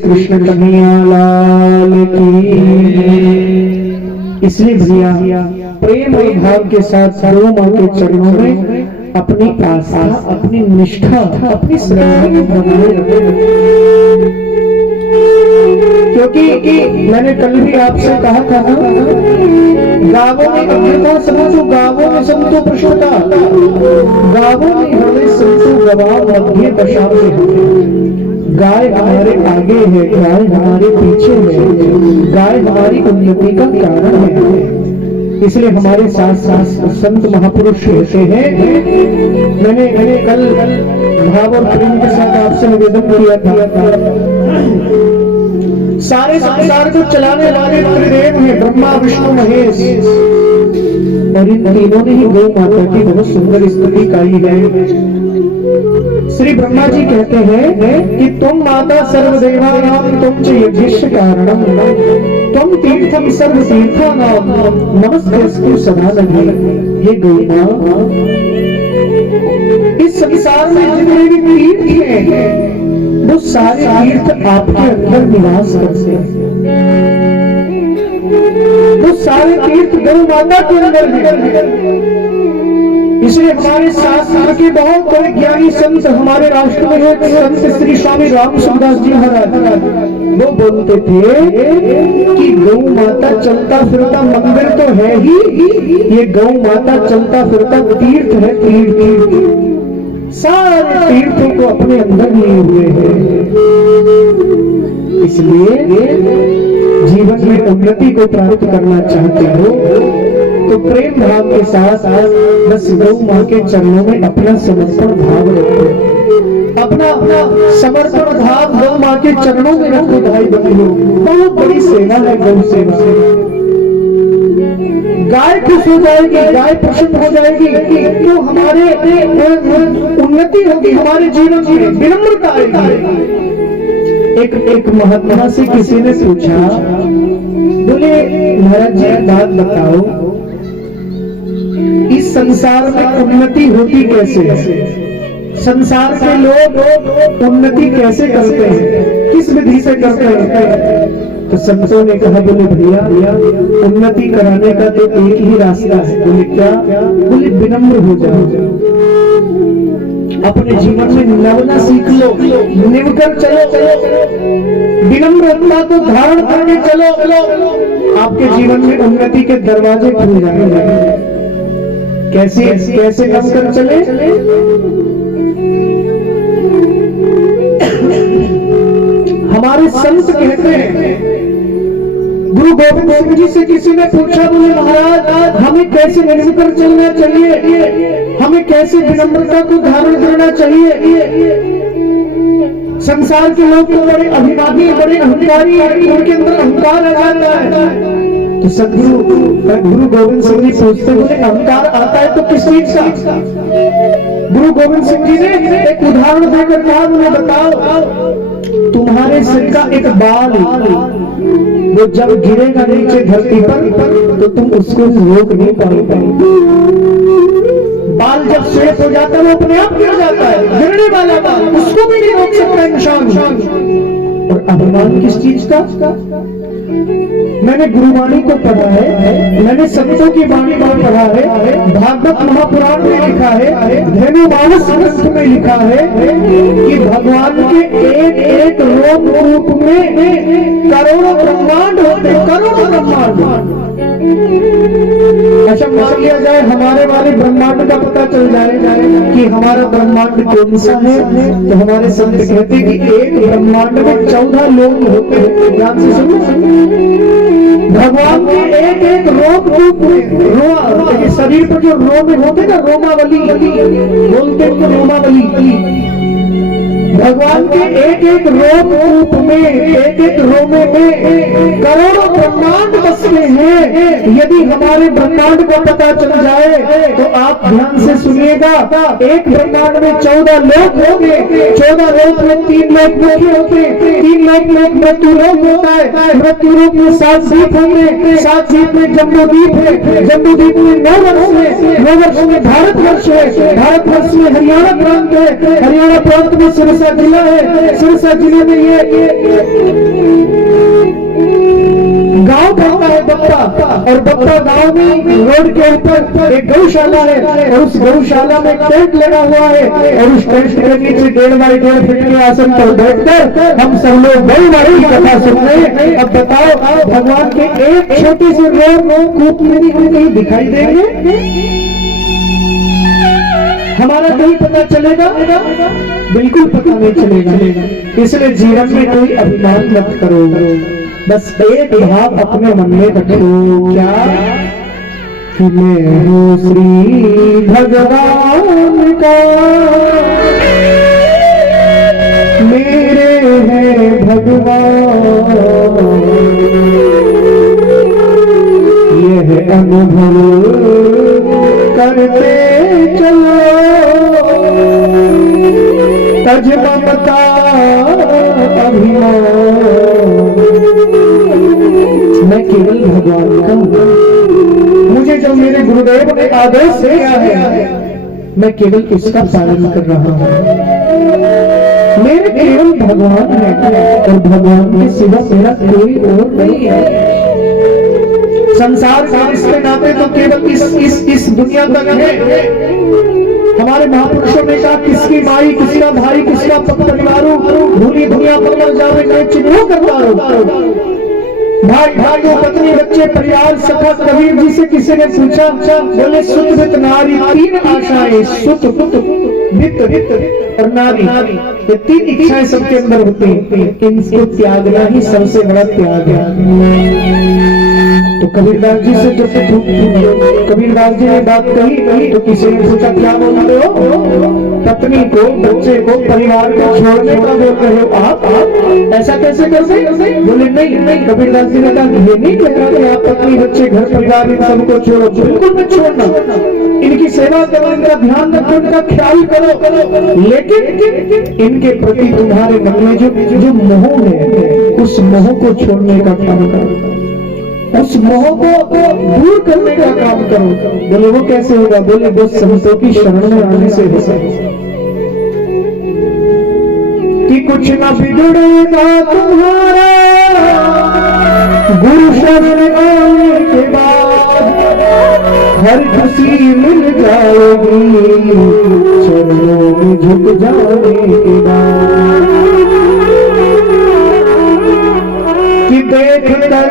कृष्ण कन्हैया लाल की। इसलिए भैया प्रेम और भाव के साथ गौ मां के चरणों में अपनी आस्था, अपनी निष्ठा, अपनी श्रद्धा बनाए रखें। क्योंकि मैंने कल भी आपसे कहा था ना, गावों में अज्ञता समझो, गावों में संतो पृष्ठता, गावों में हमें संतो गवाह मध्य दशा में। गाय हमारे आगे है, गाय हमारे पीछे है, गाय हमारी उन्नति का कारण है। इसलिए हमारे साथ साथ संत महापुरुष कहते हैं। मैंने कल भाव और प्रेम के साथ आपसे निवेदन किया था, सारे संसार को चलाने वाले त्रिदेव हैं, ब्रह्मा विष्णु महेश, और इन तीनों ने ही गौ माता की बहुत सुंदर स्तुति गाई है। श्री ब्रह्मा जी कहते हैं कि तुम माता सर्वदेवानां तुम च यज्ञस्य कारणम, तुम तीर्थम सर्व तीर्थानां नमस्तेस्तु सदा नघे। ये गौ मां, इस संसार में जितने भी तीर्थ हैं वो सारे तीर्थ आपके अंदर निवास करते हैं। वो सारे तीर्थ गौ माता के अंदर हैं। इसलिए हमारे शास्त्र के बहुत बड़े ज्ञानी संत हमारे राष्ट्र में है, संत श्री स्वामी राम सुखदास जी महाराज, वो बोलते थे कि गौ माता चलता फिरता मंदिर तो है ही, ये गौ माता चलता फिरता तीर्थ है, तीर्थ सारे तीर्थों को अपने अंदर लिए हुए हैं। इसलिए जीवन में उन्नति को प्राप्त करना चाहते हो तो प्रेम भाव के साथ बस गौ मां के चरणों में अपना समर्पण भाव रखो, अपना समर्पण भाव गौ मां के चरणों में रखो भाई बंधु। बहुत बड़ी सेवा है गौ सेवा। गाय खुश हो जाएगी, गाय प्रसन्न हो जाएगी तो हमारे उन्नति होगी, हमारे जीवन में विनम्रता आएगी। एक महात्मा से किसी ने पूछा, बोले महाराज जी बात बताओ, इस संसार में उन्नति होती कैसे? संसार के लोग उन्नति कैसे करते हैं, किस विधि से करते हैं? तो संतों ने कहा, बोले भैया उन्नति कराने का तो एक ही रास्ता है। बोले क्या? बोले विनम्र हो जाओ, अपने जीवन में निभाना सीख लो, निभकर चलो, विनम्रता को धारण करके चलो, आपके जीवन में उन्नति के दरवाजे खुल जाएंगे। कैसे कर चले? हमारे संत कहते हैं, गुरु गोविंद सिंह जी से किसी ने पूछा, बोले महाराज हमें कैसे निरंतर चलना चाहिए, हमें कैसे विनम्रता को धारण करना चाहिए? संसार के लोग तो बड़े अभिमानी, बड़े अहंकारी, उनके अंदर अहंकार आ जाता है। तो सदगुरु गुरु गोविंद सिंह जी पूछते, बोले अहंकार आता है तो किस चीज का? गुरु गोविंद सिंह जी ने एक उदाहरण देकर कहा, बोले बताओ तुम्हारे सिर का एक बाल वो जब गिरेगा नीचे धरती पर तो तुम उसको रोक नहीं पाओगे। बाल जब शेप हो जाता है वो अपने आप गिर जाता है, गिरने वाला बाल, उसको भी नहीं रोक सकता इंसान। और अभिमान किस चीज का? मैंने गुरुवाणी को पढ़ा है, मैंने संतों की वाणी को पढ़ा है, भागवत महापुराण में लिखा है, धनुमानस ग्रंथ में लिखा है कि भगवान के एक एक रूप में करोड़ों ब्रह्मांड होते, करोड़ों ब्रह्मांड। अच्छा मान लिया जाए हमारे वाले ब्रह्मांड का पता चल जाए कि हमारा ब्रह्मांड कौन सा है, तो हमारे संत कहते कि एक ब्रह्मांड में 14 लोग होते हैं। ध्यान से सुनो, भगवान के एक एक रूप में शरीर पर जो रोम होते ना, रोमावली बोलते हैं, रोमावली। भगवान के एक एक रूप में, एक एक रोमे में करोड़ों ब्रह्मांड बसते हैं। यदि हमारे ब्रह्मांड को पता चल जाए तो आप ध्यान से सुनिएगा, एक ब्रह्मांड में 14 लोक होंगे, 14 लोक में 3 लोक मुख्य होते, 3 लोक में मृत्यु लोक होता है, मृत्यु लोक में 7 द्वीप होंगे, 7 द्वीप में जम्बूद्वीप है, जम्बूद्वीप में 9 वर्ष है, 9 वर्ष में भारतवर्ष है, भारतवर्ष में हरियाणा प्रांत है, हरियाणा प्रांत में सिरसा जिला है। सिरसा जिले में ये गांव पड़ता है बप्पा, और बप्पा गांव में रोड के ऊपर एक गौशाला है, और उस गौशाला में टेंट लगा हुआ है, और उस टेंट के नीचे 1.5 बाई 1.5 फीट के आसन पर बैठकर हम सब लोग बड़ी बड़ी कथा सुन रहे हैं। अब बताओ, भगवान के एक छोटी सी रोड कूप में कहीं दिखाई देंगे? हमारा कहीं पता चलेगा? बिल्कुल पता नहीं चलेगा। इसलिए जीवन में कोई अभिमान मत करो, बस एक भाव अपने मन में रखो, क्या कि मैं हूँ श्री भगवान का, मेरे हैं भगवान, यह अनुभव करते चलो, तज ममता अभिमान, मैं केवल भगवान का हूं। मुझे जो मेरे गुरुदेव ने आदेश दिया है, मैं केवल उसका पालन कर रहा हूं। मेरे केवल भगवान है, और भगवान के सिवा मेरा कोई और नहीं है। संसार के रिश्ते नाते तो केवल इस दुनिया तक है। हमारे महापुरुषों ने कहा, किसकी माई, किसका भाई, किसका परिवार, भूली दुनिया पर जावे मैं चिन्हों करता हूं। भाई भाइयों, पत्नी, बच्चे, परिवार, सखा। कबीर जी से किसी ने पूछा, बोले सुत वित नारी, 3 आशाएं, सुत वित और नारी, ये 3 इच्छाएं सबके अंदर होती हैं। इनको त्यागना ही सबसे बड़ा त्याग है। तो कबीरदास जी से जब कबीरदास जी ने बात कही तो किसी ने पूछा, क्या बोल रहे हो? पत्नी को, बच्चे को, परिवार को छोड़ने का बोल रहे हो आप? ऐसा कैसे कर सकते? बोले नहीं। कबीरदास जी ने कहा, ये नहीं कह रहा कि आप पत्नी, बच्चे, घर परिवार इन सबको छोड़ो, बिल्कुल मत छोड़ना। इनकी सेवा करो, इनका ध्यान रखो, इनका ख्याल करो, लेकिन इनके प्रति तुम्हारे मन में जो मोह है, उस मोह को छोड़ने का काम करो, उस मोह को दूर करने का काम करो। बोले वो कैसे होगा? बोले वो संतों की शरण में आने से हो सकता कि कुछ ना बिगड़ेगा तुम्हारा गुरु शरण आने के बाद, हर खुशी मिल जाएगी चरणों में झुक जाने के बाद, कि देख कर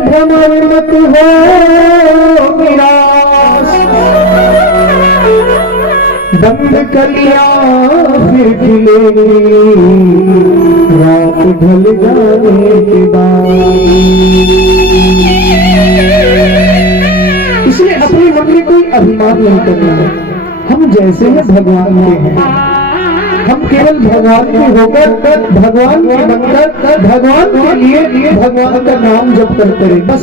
भ्रमर मत हो निराश, बंद कलिया फिर खिलेगी रात ढल जाने के बाद। इसलिए अपनी मन में कोई अभिमान नहीं करना है। हम जैसे हैं भगवान के हैं, हम केवल भगवान के होकर, भगवान के बनकर, भगवान के लिए भगवान का नाम जप करते रहे, बस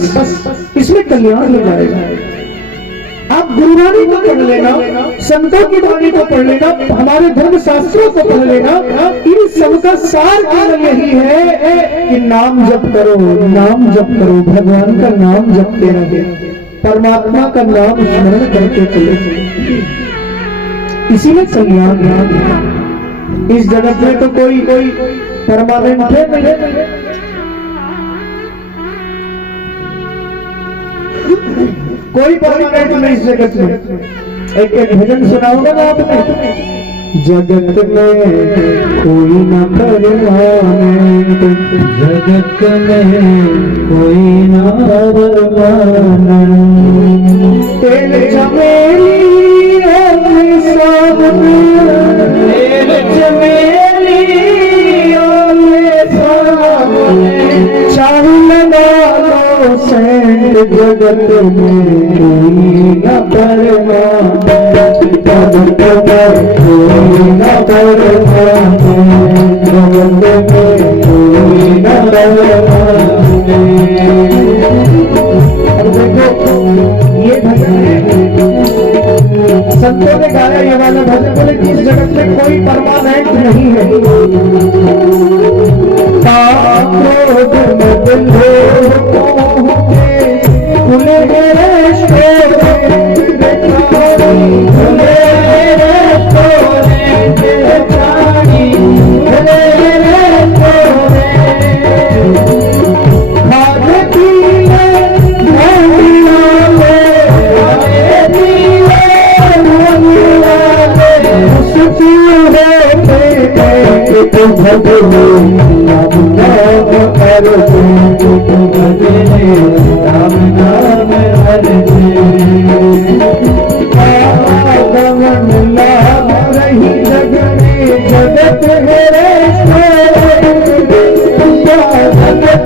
इसमें कल्याण हो जाएगा। आप गुरुवाणी को पढ़ लेना, संतों की वाणी को पढ़ लेना, हमारे धर्म शास्त्रों को पढ़ लेना, इन सबका सार केवल यही है कि नाम जप करो, नाम जप करो, भगवान का नाम जपते रहे, परमात्मा का नाम स्मरण करके चले, इसी में कल्याण। इस जगत में तो कोई परमानेंट है नहीं, कोई परमानेंट नहीं इस जगत में। एक भजन सुनाऊंगा ना आपने, जगत में कोई न परमानेंट, जगत में कोई न परमानेंट, तेल चमेली जगत में कोई न परमानेंट, जगत में कोई न परमानेंट, जगत में कोई न परमानेंट। अब देखो ये भजन है, संतों ने गाया ये वाला भजन, बोले कि इस जगत में कोई परमानेंट नहीं है। खुले भजने राम नाम हर भजने राम नाम हर गमन लाभ रही जगने जगत है जगत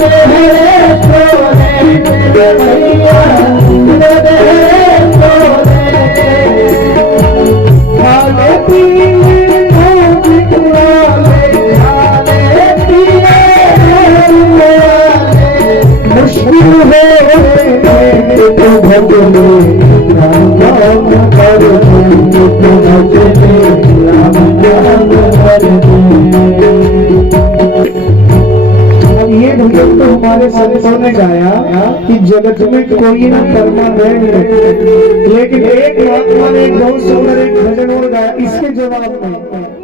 ये भजन तो हमारे संतों ने गाया कि जगत में कोई ना कर्मा है, लेकिन एक महात्मा ने बहुत सुंदर एक भजन और गाया इसके जवाब में।